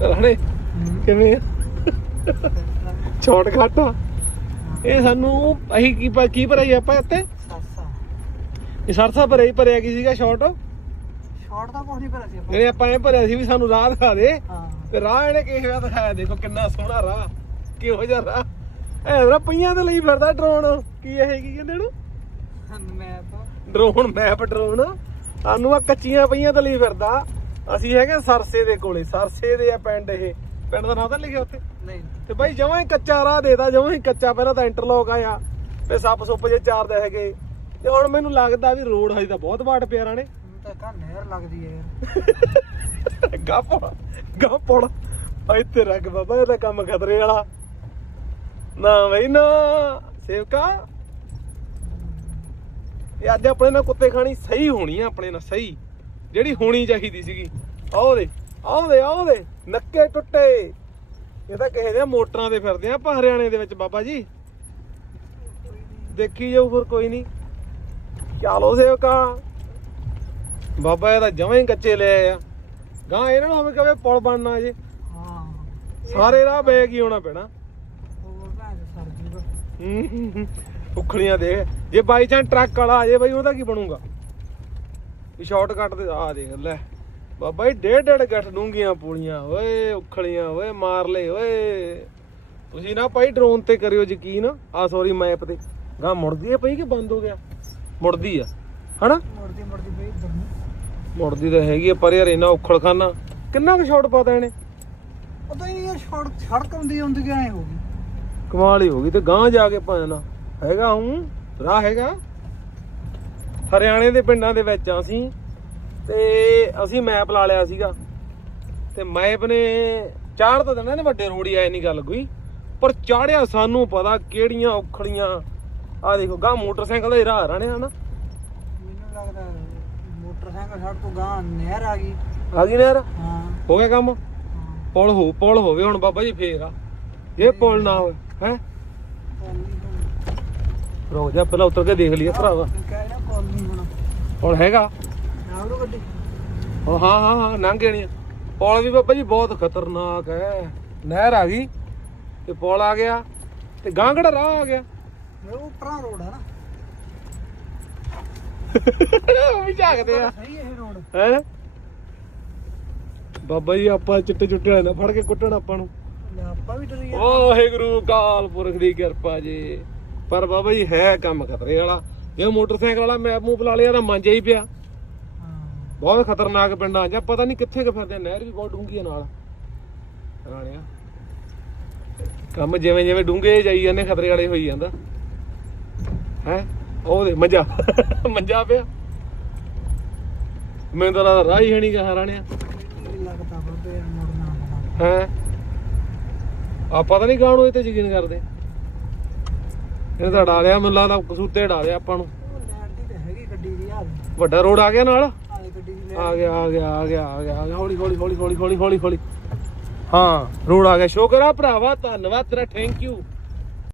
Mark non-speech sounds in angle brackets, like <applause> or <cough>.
ਰਾਣੇ ਕਿਵੇਂ ਆ? ਛੋਟ ਘਾਟਾ ਇਹ ਸਾਨੂੰ ਅਸੀਂ ਕੀ ਪ- ਕੀ ਭਰਾਈ ਆਪਾਂ ਇੱਥੇ? ਸਾਸਾ ਇਹ ਸਰਸਾ ਭਰਿਆ ਹੀ ਭਰਿਆ ਕੀ ਸੀਗਾ ਸ਼ਾਰਟ ਸ਼ਾਰਟ ਤਾਂ ਕੁਝ ਨਹੀਂ ਸੀ ਆਪਾਂ। ਜਿਹੜੇ ਆਪਾਂ ਇਹ ਭਰਿਆ ਸੀ ਵੀ ਸਾਨੂੰ ਰਾਹ ਦਿਖਾ ਦੇ। ਹਾਂ। ਤੇ ਰਾਹ ਇਹਨੇ ਕਿਹੋ ਜਿਹਾ ਦਿਖਾਇਆ? ਦੇਖੋ ਕਿੰਨਾ ਸੋਹਣਾ ਰਾਹ। ਕਿਹੋ ਜਿਹਾ ਰਾਹ। ਐ ਨਾ ਪਈਆਂ ਤੇ ਲਈ ਫਿਰਦਾ ਡਰੋਨ ਕੀ ਇਹ ਕੀ ਕਹਿੰਦੇ ਨੂੰ ਮੈਪ ਡਰੋਨ ਮੈਪ ਡਰੋਨ। ਸਾਨੂੰ ਆ ਕੱਚੀਆਂ ਪਈਆਂ ਤੇ ਲਈ ਫਿਰਦਾ। ਅਸੀਂ ਹੈਗੇ ਸਰਸੇ ਦੇ ਕੋਲੇ ਸਰਸੇ ਦੇ ਆ ਪਿੰਡ ਇਹ। ਪਿੰਡ ਦਾ ਨਾਮ ਤਾਂ ਲਿਖਿਆ ਉੱਤੇ ਨਹੀਂ। ਤੇ ਬਾਈ ਜਮਾਂ ਹੀ ਕੱਚਾ ਰਾਹ ਦੇਦਾ ਜਮਾਂ ਹੀ ਕੱਚਾ ਪਹਿਲਾਂ ਤਾਂ ਇੰਟਰਲੌਕ ਆਇਆ। ਤੇ ਸੱਪ ਸੁੱਪ ਜੇ ਚਾਰ ਦੇ ਹੈਗੇ। ਤੇ ਹੁਣ ਮੈਨੂੰ ਲੱਗਦਾ ਵੀ ਰੋਡ ਹਜੇ ਤਾਂ ਬਹੁਤ ਬਾਟ ਪਿਆਰਾ ਨੇ ਮੈਨੂੰ ਤਾਂ ਕਾ ਨਹਿਰ ਲੱਗਦੀ ਹੈ ਯਾਰ। ਗੱਪੜ ਗੱਪੜ ਇੱਥੇ ਰੱਖ ਬਾਬਾ ਇਹਦਾ ਕੰਮ ਖਤਰੇ ਵਾਲਾ। ਨਾ ਬਈ ਨਾ। ਸੇਵਕਾ। ਇਹ ਅੱਜ ਆਪਣੇ ਨਾਲ ਕੁੱਤੇ ਖਾਣੀ ਸਹੀ ਹੋਣੀ ਆ ਆਪਣੇ ਨਾਲ ਸਹੀ। ਜਿਹੜੀ ਹੋਣੀ ਚਾਹੀਦੀ ਸੀਗੀ। ਆਓ ਦੇ ਆਓ ਦੇ ਆਓ ਦੇ ਨੱਕੇ ਟੁੱਟੇ। ਇਹ ਤਾਂ ਕਿਸੇ ਦੇ ਮੋਟਰਾਂ ਦੇ ਫਿਰਦੇ ਆ ਆਪਾਂ ਹਰਿਆਣੇ ਦੇ ਵਿੱਚ ਬਾਬਾ ਜੀ। ਦੇਖੀ ਜਾਊ ਫਿਰ ਕੋਈ ਨਹੀਂ। ਚਲੋ ਸੇਵਕਾ। ਬਾਬਾ ਇਹਦਾ ਜਮਾਂ ਹੀ ਕੱਚੇ ਲੈ ਆ ਗਾਂ ਇਹਨਾਂ ਨੂੰ ਹਮੇ ਕਵੇ ਪੁਲ ਬਣਨਾ ਜੇ। ਹਾਂ। ਸਾਰੇ ਰਾਹ ਬੈਗ ਹੀ ਹੋਣਾ ਪੈਣਾ। ਉਖਲੀਆਂ ਦੇ ਜੇ ਬਾਈ ਚਾਂ ਟਰੱਕ ਵਾਲਾ ਆ ਜੇ ਬਾਈ ਉਹਦਾ ਕੀ ਬਣੂਗਾ? ਸ਼ਾਰਟਕਟ ਤੇ ਆ ਦੇਖ ਲੈ। ਬਾਬਾ ਜੀ ਡੇਢ ਡੇਢ ਗੱਠ ਡੂੰਗੀਆਂ ਪੂਲੀਆਂ ਓਏ ਉਖਲੀਆਂ ਓਏ ਮਾਰ ਲੈ ਓਏ। ਤੁਸੀਂ ਨਾ ਭਾਈ ਡਰੋਨ ਤੇ ਕਰਿਓ ਯਕੀਨ। ਆ ਸੌਰੀ ਮੈਪ ਤੇ। ਗਾਂ ਮੁੜਦੀ ਹੈ ਪਈ ਕਿ ਬੰਦ ਹੋ ਗਿਆ? ਮੁੜਦੀ ਆ। ਹਨਾ? ਮੁੜਦੀ ਮੁੜਦੀ ਪਈ ਇੱਧਰ ਨੂੰ। ਮੁੜਦੀ ਤਾਂ ਹੈਗੀ ਆ ਪਰ ਯਾਰ ਇੰਨਾ ਉਖੜ ਖਾਨਾ ਕਿੰਨਾ ਕੁ ਸ਼ਾਟ ਪਾਤਾ ਇਹਨੇ? ਪਤਾ ਹੀ ਨਹੀਂ ਯਾਰ ਸੜਕ ਸੜਕ ਹੁੰਦੀ ਹੁੰਦੀ ਕਿ ਐ ਹੋ ਗਈ। ਕਮਾਲ ਹੀ ਹੋ ਗਈ ਤੇ ਗਾਂ ਜਾ ਕੇ ਪਾਣਾ ਹੈਗਾ ਹੂੰ? ਰਾਹ ਹੈਗਾ? ਹਰਿਆਣੇ ਦੇ ਪਿੰਡਾਂ ਦੇ ਵਿੱਚ ਆ ਅਸੀਂ। ਤੇ ਅਸੀਂ ਮੈਪ ਲਾ ਲਿਆ ਸੀਗਾ। ਤੇ ਮੈਪ ਨੇ ਚਾੜ ਤਾਂ ਦਿੰਦੇ ਨੇ ਵੱਡੇ ਹੀ ਆਏ ਨਹੀਂ ਗੱਲ ਕੋਈ। ਪਰ ਚਾੜਿਆ ਸਾਨੂੰ ਪਤਾ ਕਿਹੜੀਆਂ ਔਖੜੀਆਂ। ਆ ਦੇਖੋ ਗਾਂ ਮੋਟਰਸਾਈਕਲ ਦਾ ਹੀ ਰਾਹ ਰਾਣੇ ਹਨਾ? ਮੈਨੂੰ ਲੱਗਦਾ ਮੋਟਰਸਾਈਕਲ ਸੜਕ ਤੋਂ ਗਾਂ ਨਹਿਰ ਆ ਗਈ। ਆ ਗਈ ਨਾ ਯਾਰ ਹਾਂ। ਹੋ ਗਿਆ ਕੰਮ? ਪੁਲ ਹੋ ਪੁਲ ਹੋਵੇ ਹੁਣ ਬਾਬਾ ਜੀ ਫੇਰ ਆ। ਇਹ ਪੁਲ ਨਾ ਹੋਵੇ ਹੈ? ਰੋ ਜਾ ਪਹਿਲਾਂ ਉਤਰ ਕੇ ਦੇਖ ਲਈਏ ਭਰਾਵਾ। ਹੋਣਾ ਹੈਗਾ? ਆਉ ਲੋ ਗੱਡੀ। ਉਹ ਹਾਂ ਹਾਂ ਹਾਂ ਲੰਘ ਜਾਣੀ ਆ। ਪੁਲ ਵੀ ਬਾਬਾ ਜੀ ਬਹੁਤ ਖਤਰਨਾਕ ਹੈ। ਨਹਿਰ ਆ ਗਈ ਤੇ ਪੁਲ ਆ ਗਿਆ ਤੇ ਗਾਂ ਕਿਹੜਾ ਰਾਹ ਆ ਗਿਆ। ਉਹ ਪਰਾਂ ਰੋਡ ਹੈ ਨਾ। ਉਹ ਵੀ ਝਾਕਦੇ ਆ। ਸਹੀ ਇਹ ਰੋਡ। ਹੈ? ਬਾਬਾ ਜੀ ਆਪਾਂ ਚਿੱਟੇ ਚੁੱਟੇ ਹੋਏ ਨਾ ਫੜ ਕੇ ਕੁੱਟਣ ਆਪਾਂ ਨੂੰ। ਆਪਾਂ ਵੀ ਡਰੀ ਆ ਵਾਹਿਗੁਰੂ ਕਾਲ ਪੁਰਖ ਦੀ ਕਿਰਪਾ ਜੀ। ਪਰ ਬਾਬਾ ਜੀ ਹੈ ਕੰਮ ਖਤਰੇ ਵਾਲਾ। ਜੇ ਮੋਟਰਸਾਈਕਲ ਵਾਲਾ ਮੈਪ ਮੂਪ ਲਾ ਲਿਆ ਤਾਂ ਮੰਜਾ ਹੀ ਪਿਆ। ਹਾਂ। ਬਹੁਤ ਖਤਰਨਾਕ ਪਿੰਡਾਂ ਜਾਂ ਪਤਾ ਨਹੀਂ ਕਿੱਥੇ ਕਿ ਫਿਰਦੇ ਨਹਿਰ ਵੀ ਬਹੁਤ ਡੂੰਘੀ ਆ ਨਾਲ। ਰਾਣਿਆ। ਕੰਮ ਜਿਵੇਂ ਜਿਵੇਂ ਡੂੰਘੇ ਜਾਈ ਜਾਂਦੇ ਖਤਰੇ ਵਾਲੇ ਹੋਈ ਜਾਂਦਾ। ਹੈ? ਉਹ ਦੇ ਮੰਜਾ। <laughs> ਮੰਜਾ ਪਿਆ। ਮੈਨੂੰ ਤਾਂ ਲੱਗਦਾ ਰਾਹ ਹੀ ਹੈ ਨਹੀਂ ਰਾਣਿਆ। ਇਹ ਲੱਗਦਾ ਮੁੜਨਾ ਹੈ? ਆ ਪਤਾ ਨਹੀਂ ਕਾਹਨੂੰ ਇਹ ਤੇ ਯਕੀਨ ਕਰਦੇ। ਇਹ ਤਾਂ ਡਾਲਿਆ, ਮੈਨੂੰ ਲੱਗਦਾ ਡਾ ਡਾਲਿਆ ਆਪਾਂ ਨੂੰ। ਵੱਡਾ ਰੋਡ ਆ ਗਿਆ ਨਾਲ? ਆ ਗਿਆ ਆ ਗਿਆ ਆ ਗਿਆ ਆ ਗਿਆ ਹੌਲੀ ਹੌਲੀ ਹੌਲੀ ਹੌਲੀ ਹੌਲੀ ਹੌਲੀ ਹੌਲੀ। ਹਾਂ, ਰੋਡ ਆ ਗਿਆ। ਸ਼ੁਕਰ ਆ ਭਰਾਵਾ, ਧੰਨਵਾਦ ਤੇਰਾ ਥੈਂਕ ਯੂ